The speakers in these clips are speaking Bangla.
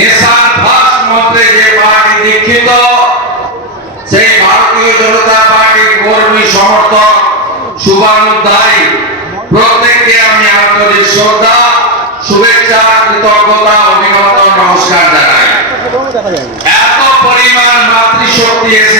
নেশার ফাঁস মন্ত্রে যে পার্টি দীক্ষিত, সেই ভারতীয় জনতা পার্টির কর্মী সমর্থক শুভানুদ্ধারী প্রত্যেককে আমি আন্তরিক শ্রদ্ধা, শুভেচ্ছা, কৃতজ্ঞতা, অভিনন্দন, নমস্কার জানাই। এত পরিমাণ মাতৃশক্তি এসে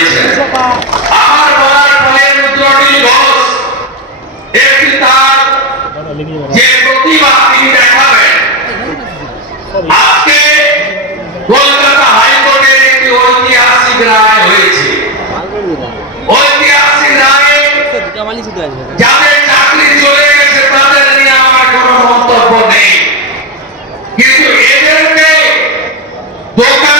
দিয়েছেন আমার বলার ফলে রুদ্রনীল ঘোষ একটি তার যে প্রতিভা তিনি দেখাবেন। আজকে কলকাতা হাইকোর্টের একটি ঐতিহাসিক রায় হয়েছে। ঐতিহাসিক রায়ে যাদের চাকরি চলে গেছে, তাদের নিয়ে আমার কোনো মন্তব্য নেই। কিন্তু এদেরকে দোকান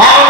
আর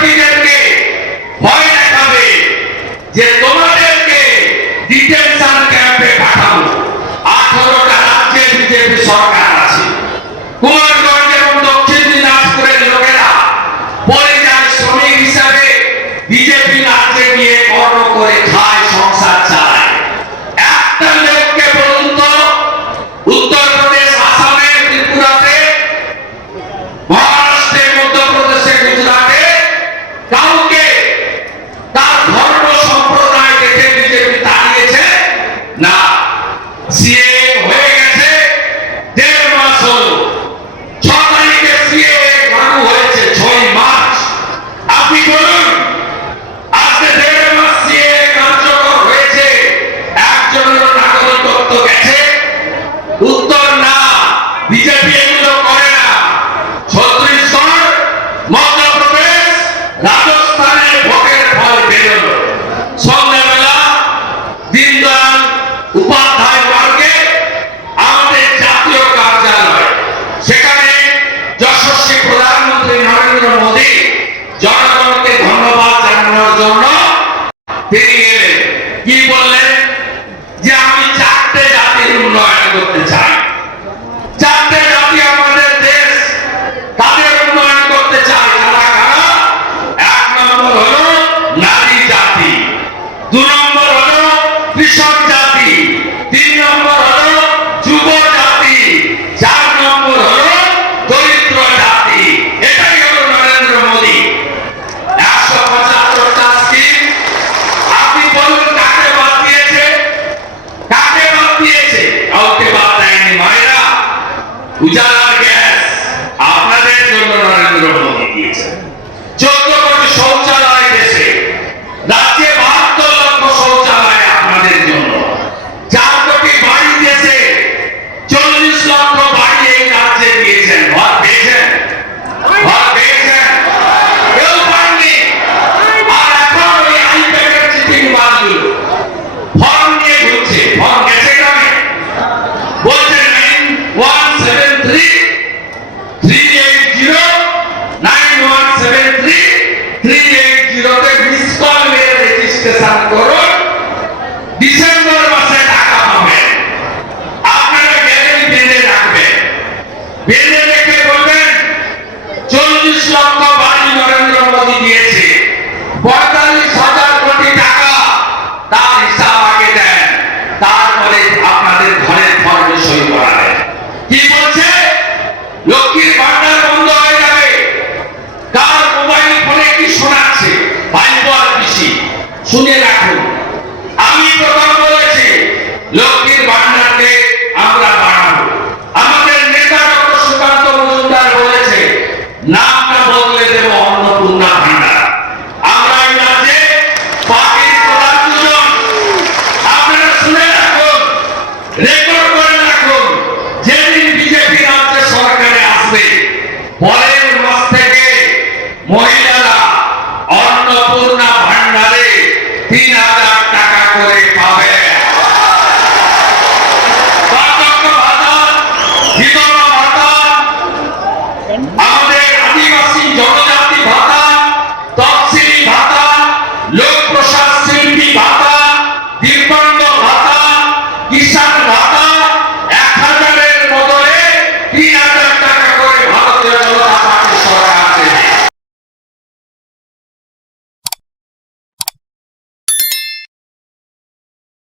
పార్టీ గారికి দিয়েছে আর কে বাদ দেয়নি মায়েরা। উজালার গ্যাস। আপনাদের জন্য নরেন্দ্র মোদী। শুনে রাখুন। আমি প্রথম বলেছি লক্ষ্মীর